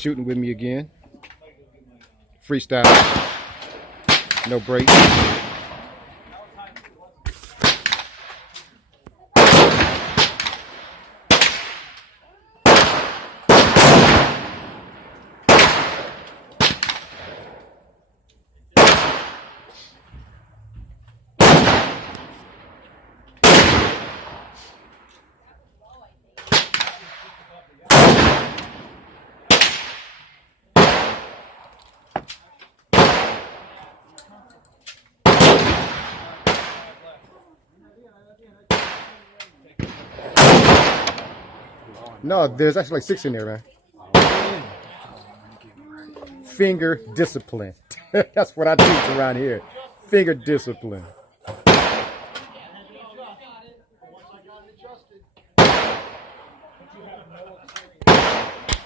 shooting with me again. Freestyle, no breaks. No, there's actually like 6 in there, man. Finger discipline. That's what I teach around here. Finger discipline.